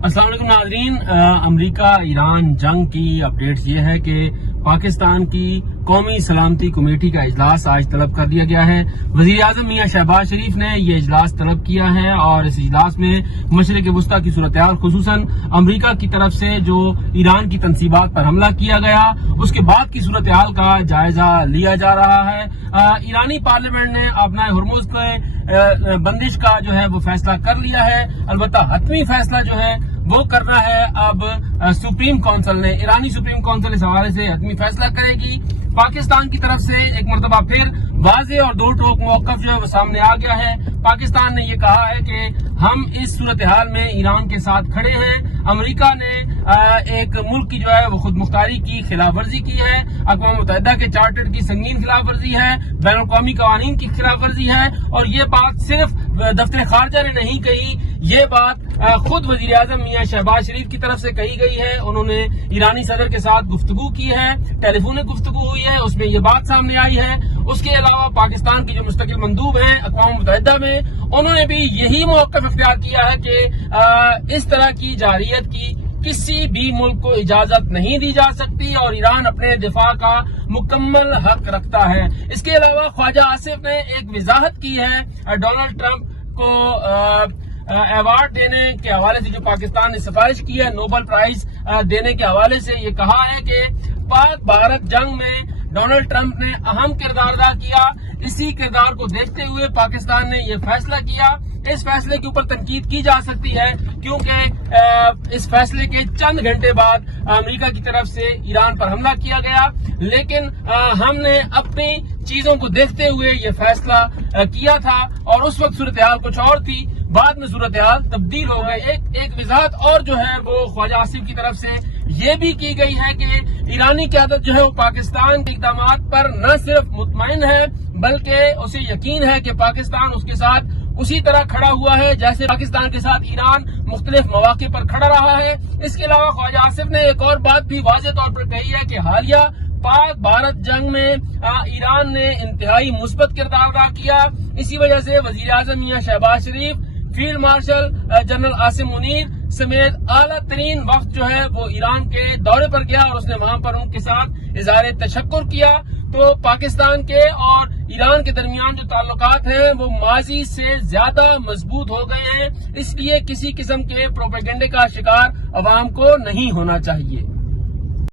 अस्सलाम वालेकुम नाज़रीन। अमेरिका ईरान जंग की अपडेट्स ये है कि पाकिस्तान की कौमी सलामती कमेटी का इजलास आज तलब कर दिया गया है। वज़ीर आज़म मियां शहबाज शरीफ ने ये इजलास तलब किया है और इस इजलास में मशरिक़ वुस्ता की सूरत-ए-हाल खुसूसन अमेरिका की तरफ से जो ईरान की तनसीबात पर हमला किया गया उसके बाद की सूरत-ए-हाल का जायजा लिया जा रहा है। ईरानी पार्लियामेंट ने अपना हुर्मुज़ के बंदिश का जो है वो फैसला कर लिया है। अलबत्ता हतमी फैसला जो है वो करना है अब सुप्रीम काउंसिल ने। ईरानी सुप्रीम काउंसिल इस हवाले से हतमी फैसला करेगी। पाकिस्तान की तरफ से एक मरतबा फिर वाज़े और दो टोक मौक़िफ़ जो है वो सामने आ गया है। पाकिस्तान ने ये कहा है कि हम इस सूरत हाल में ईरान के साथ खड़े हैं। अमेरिका ने एक मुल्क की जो है वो खुद मुख्तारी की खिलाफ वर्जी की है, अक़वाम मुत्तहिदा के चार्टर की संगीन खिलाफ वर्जी है, बैनुल अक़वामी क़वानीन की खिलाफ वर्जी है। और ये बात सिर्फ दफ्तर खारजा ने नहीं कही, ये बात खुद वज़ीर आज़म मियां शहबाज शरीफ की तरफ से कही गई है। उन्होंने ईरानी सदर के साथ गुफ्तगू की है, टेलीफोनिक गुफ्तगू हुई है, उसमें ये बात सामने आई है। उसके अलावा पाकिस्तान की जो मुस्तकिल मंदूब हैं अक़वाम मुत्तहिदा में, उन्होंने भी यही मौक़िफ़ इख्तियार किया है कि इस तरह की जारियत की किसी भी मुल्क को इजाजत नहीं दी जा सकती और ईरान अपने दिफा का मुकम्मल हक रखता है। इसके अलावा ख्वाजा आसिफ ने एक वजाहत की है डोनाल्ड ट्रंप को अवार्ड देने के हवाले से, जो पाकिस्तान ने सिफारिश की है नोबेल प्राइज देने के हवाले से। ये कहा है कि पाक भारत जंग में डोनाल्ड ट्रंप ने अहम किरदार अदा किया। इसी किरदार को देखते हुए पाकिस्तान ने यह फैसला किया। इस फैसले के ऊपर तनकीद की जा सकती है क्योंकि इस फैसले के चंद घंटे बाद अमेरिका की तरफ से ईरान पर हमला किया गया, लेकिन हमने अपनी चीजों को देखते हुए ये फैसला किया था और उस वक्त सूरत हाल कुछ और थी, बाद में सूरत हाल तब्दील हो गई। एक वजाहत और जो है वो ख्वाजा आसिफ की तरफ से ये भी की गई है कि ईरानी क़यादत जो है वो पाकिस्तान के इक़दामात पर न सिर्फ मुतमईन है बल्कि उसे यकीन है कि पाकिस्तान उसके साथ उसी तरह खड़ा हुआ है जैसे पाकिस्तान के साथ ईरान मुख्तलिफ मौके पर खड़ा रहा है। इसके अलावा ख्वाजा आसिफ ने एक और बात भी वाज़ेह तौर पर कही है कि हालिया पाक भारत जंग में ईरान ने इंतहाई मुस्बत किरदार अदा किया। इसी वजह से वज़ीर आज़म मियां Shehbaz Sharif, field marshal general Asim Munir समेत आला तरीन वक्त जो है वो ईरान के दौरे पर गया और उसने वहां पर उनके साथ इज़हार तशक्कुर किया। तो पाकिस्तान के और ईरान के दरमियान जो ताल्लुकात हैं वो माजी से ज्यादा मजबूत हो गए हैं, इसलिए किसी किस्म के प्रोपेगेंडे का शिकार अवाम को नहीं होना चाहिए।